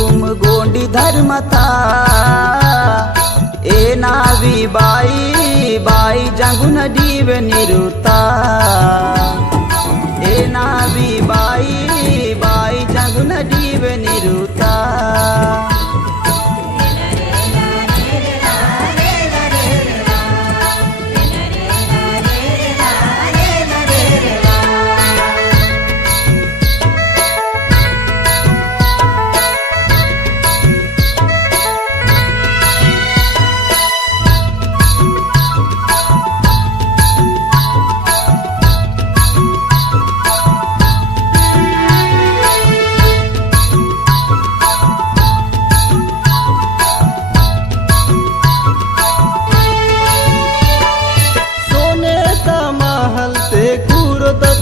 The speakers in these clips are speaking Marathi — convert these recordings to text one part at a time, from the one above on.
कुटुंब गोंडी धर्मथा ए नावी बाई बाई जंगुन डीव निरुता ए नावी बाई बाई जंगुन डीव निरुता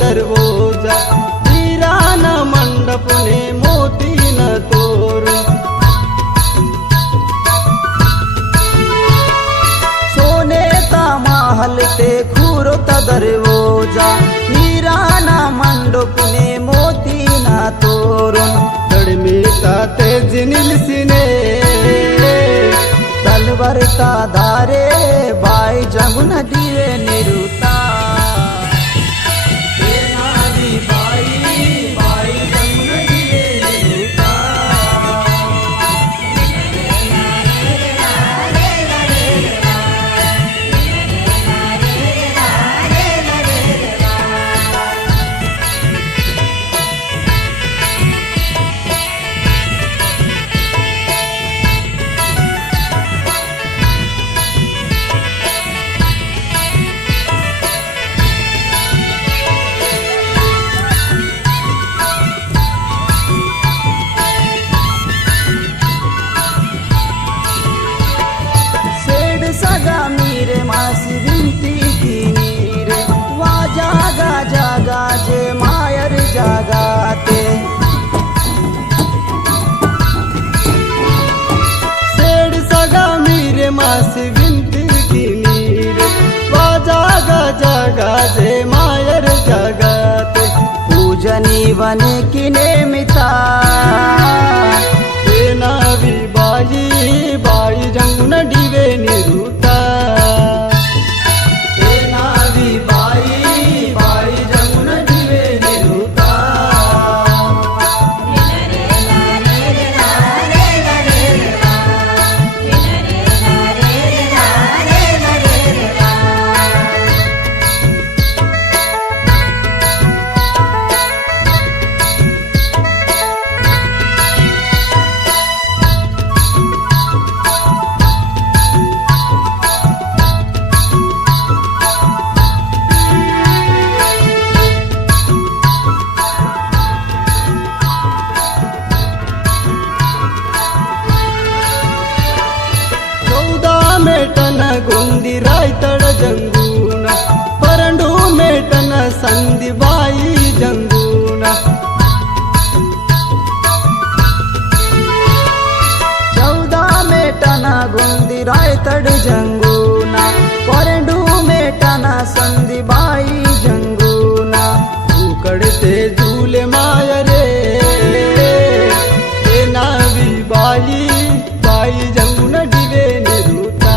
दरवाजा वीराना मंडप ने मोती न तोरण सोने ता महल ते खुरता दरवाजा वीराना मंडप ने मोती न तोरण तड़मे का तेज निलसिने तलवार ता धारे बाई जंगुन डीवे निरुता सगा मीरे मासी विनती की रे वा जागा जागा जे मायर जागाते सेठ सगा मीरे मासी विनती की रे वा जागा जागा जे मायर जागाते पूजनी वन की नेमिता नावी बाई बाई जंगुन डीवे निरुता नावी बाई बाई जंगुन डीवे निरुता मेटन गोंदी रायतड जंगूना परंडू मेटन संदी बाई जंगूना 14 मेटना गोंदी रायतड जंगूना परंडू मेटना संदी बाई जंगूना उकडते झूले मायरे ए नावी बाई बाई जंगुन डीवे निरुता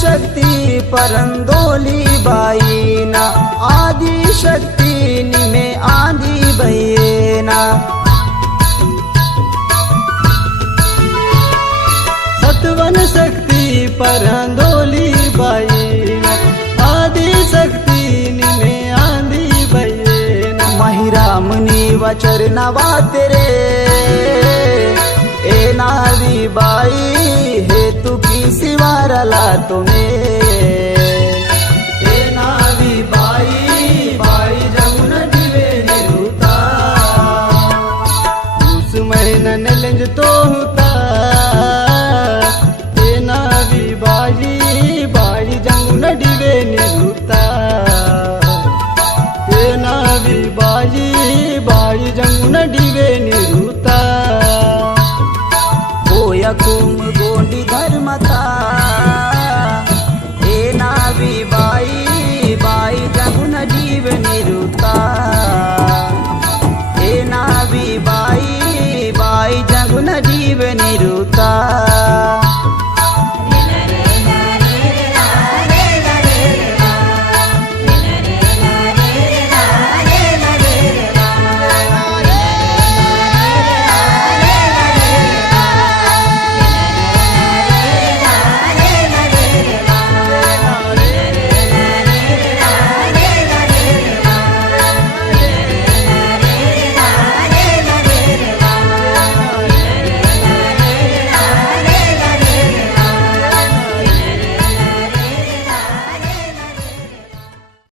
शक्ति परंदोली बाईना आदि शक्ति निमे आदि भैना सतवन शक्ति परंदोली बाईना आदि शक्ति निमे आदि भैना महिरामनी वचरना वातरे ए नारी बाई हे तू चुकी शिवारला तुम्ही